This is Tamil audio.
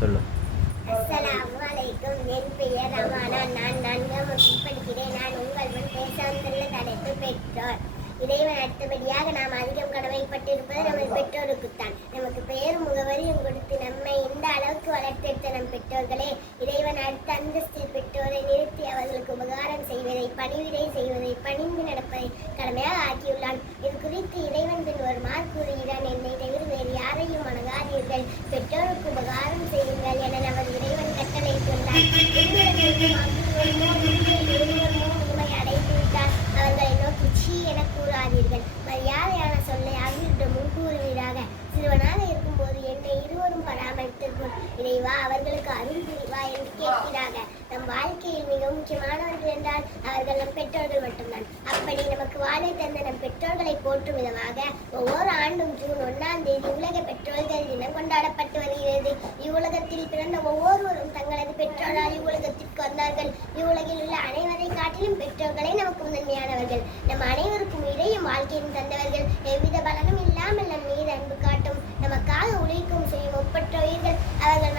சொல்லு. அஸ்ஸலாமு அலைக்கும். என் பெயர் ரமானா. நான் 4ஆம் வகுப்பு படிக்கிறேன். நான் உங்கள் முன் பேச வந்துள்ள தலைப்பு பெற்றோர். இறைவன் அடுத்தபடியாக நாம் அதிகம் கடமைப்பட்டிருப்பது நமது பெற்றோருக்குத்தான். நமக்கு பெயர் முகவரியும் கொடுத்து நம்மை இந்த அளவுக்கு வளர்த்தெடுத்த நம் பெற்றோர்களே, இறைவன் அடுத்த அந்தஸ்தில் பெற்றோரை நிறுத்தி அவர்களுக்கு உபகாரம் செய்வதை, பணிவிடை செய்வதை, பணிந்து நடப்பதை கடமையாக ஆக்கியுள்ளான். இது குறித்து இறைவன் பின் வருமாறு கூறுகிறான்: என்னை தவிர வேறு யாரையும் வணங்காதீர்கள், பெற்றோருக்கு உபகாரம் செய்யுங்கள் என நமது இறைவன் கட்டளையிட்டுள்ளார். முழுமை அடைந்து விட்டால் அவர்களை நோக்கி சீ என கூறாதீர்கள். மரியாதையான சொல்லை அவர்களிடம் முன்கூறுவீராக. சிறுவனாக இருக்கும்போது என்னை இருவரும் பராமரித்திருக்கும் இறைவா, அவர்களுக்கு அருள் புரிவா என்று கேட்கிறார்கள். நம் வாழ்க்கையில் மிக முக்கியமானவர்கள் என்றால் அவர்கள் நம் பெற்றோர்கள் மட்டும்தான். அப்படி நமக்கு வாழ்வை தந்த நம் பெற்றோர்களை போற்றும் விதமாக ஒவ்வொரு ஆண்டும் ஜூன் 1ஆம் தேதி உலக பெற்றோர்கள் தினம் கொண்டாடப்பட்டு வருகிறது. இவ்வுலகத்தில் பிறந்த ஒவ்வொருவரும் தங்களது பெற்றோரால் இவ்வுலகத்திற்கு வந்தார்கள். இவ்வுலகில் உள்ள அனைவரை காட்டிலும் பெற்றோர்களே நமக்கு முதன்மையானவர்கள். நம் அனைவருக்கும் இடையும் வாழ்க்கையும் தந்தவர்கள். எவ்வித பலனும் இல்லாமல் நம் மீது அன்பு காட்டும் நமக்காக உழைக்கும் செய்யும் ஒப்பற்ற உயிர்கள் அவர்கள்